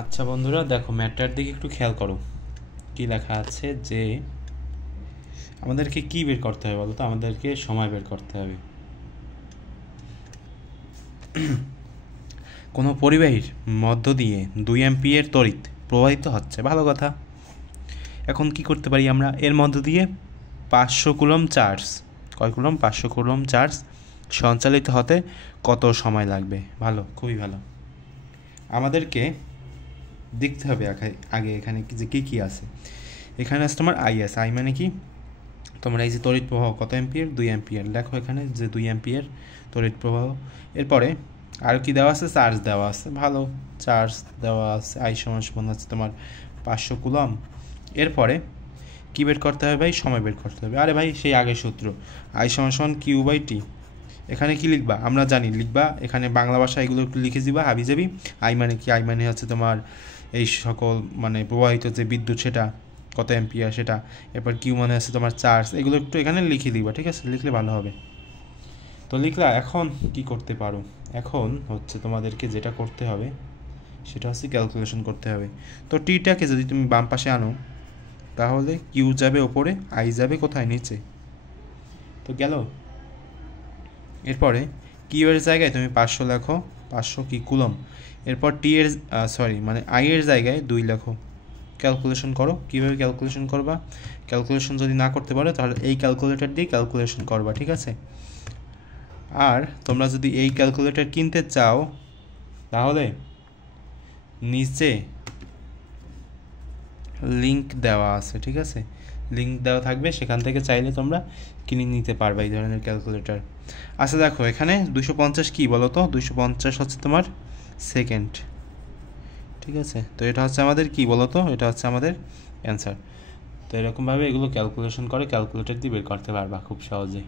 আচ্ছা বন্ধুরা, দেখো ম্যাটটার দিকে একটু খেয়াল করো। কি লেখা আছে যে আমাদেরকে কি বের করতে হবে বলো তো? আমাদেরকে সময় বের করতে হবে। কোনো পরিবাহীর মধ্য দিয়ে 2 অ্যাম্পিয়ার তড়িৎ প্রবাহিত হচ্ছে, ভালো কথা। এখন কি করতে পারি আমরা? এর মধ্য দিয়ে 500 কুলম চার্জ, কয় কুলম? 500 কুলম চার্জ সঞ্চালিত হতে কত সময় লাগবে? ভালো, খুবই ভালো। আমাদেরকে দেখতে হবে আগে এখানে যে কী কী আছে। এখানে আছে তোমার আই আছে। আই মানে কি? তোমরা এই যে তড়িৎ প্রবাহ কত অ্যাম্পিয়ার? 2 অ্যাম্পিয়ার। দেখো এখানে যে 2 অ্যাম্পিয়ার তড়িৎ প্রবাহ। এরপরে আর কি দেওয়া আছে? চার্জ দেওয়া আছে। ভালো, চার্জ দেওয়া আছে। আই সমান সমান হচ্ছে তোমার 500 কুলম। এরপরে কী বের করতে হবে ভাই? সময় বের করতে হবে। আরে ভাই, সেই আগের সূত্র, আই সমান সমান কিউ বাই টি। এখানে কি লিখবা? আমরা জানি লিখবা, এখানে বাংলা ভাষা এগুলো একটু লিখে দিবা হাবি যাবি। আই মানে কি? আই মানে হচ্ছে তোমার এই সকল মানে প্রবাহিত যে বিদ্যুৎ, সেটা কত অ্যাম্পিয়ার সেটা। এরপর কিউ মানে আছে তোমার চার্জ। এগুলো একটু এখানে লিখে দিবা, ঠিক আছে? লিখলে ভালো হবে। তো লিখলা। এখন কি করতে পারো? এখন হচ্ছে তোমাদেরকে যেটা করতে হবে সেটা হচ্ছে ক্যালকুলেশন করতে হবে। তো টিটাকে যদি তুমি বাম পাশে আনো, তাহলে কিউ যাবে ওপরে, আই যাবে কোথায়? নিচে। তো গেল। এরপরে কিউ এর জায়গায় তুমি 500 লেখো। 500 কি? কুলম। এরপর টি এর মানে আই এর জায়গায় 2 লেখো। ক্যালকুলেশন করো। কীভাবে ক্যালকুলেশন করবা? ক্যালকুলেশন যদি না করতে পারো তাহলে এই ক্যালকুলেটর দিয়ে ক্যালকুলেশন করবা, ঠিক আছে? আর তোমরা যদি এই ক্যালকুলেটর কিনতে চাও তাহলে নিচে লিংক দেওয়া আছে, ঠিক আছে? লিংক দেওয়া থাকবে, সেখান থেকে চাইলে তোমরা কিনে নিতে পারবে এই ধরনের ক্যালকুলেটর। আচ্ছা দেখো, এখানে 250 কী বলো তো? 250 হচ্ছে তোমার সেকেন্ড, ঠিক আছে? তো এটা হচ্ছে আমাদের কি বলো তো? এটা হচ্ছে আমাদের অ্যান্সার। তো এরকমভাবে এগুলো ক্যালকুলেশন করে ক্যালকুলেটর দিয়ে বের করতে পারবা খুব সহজেই।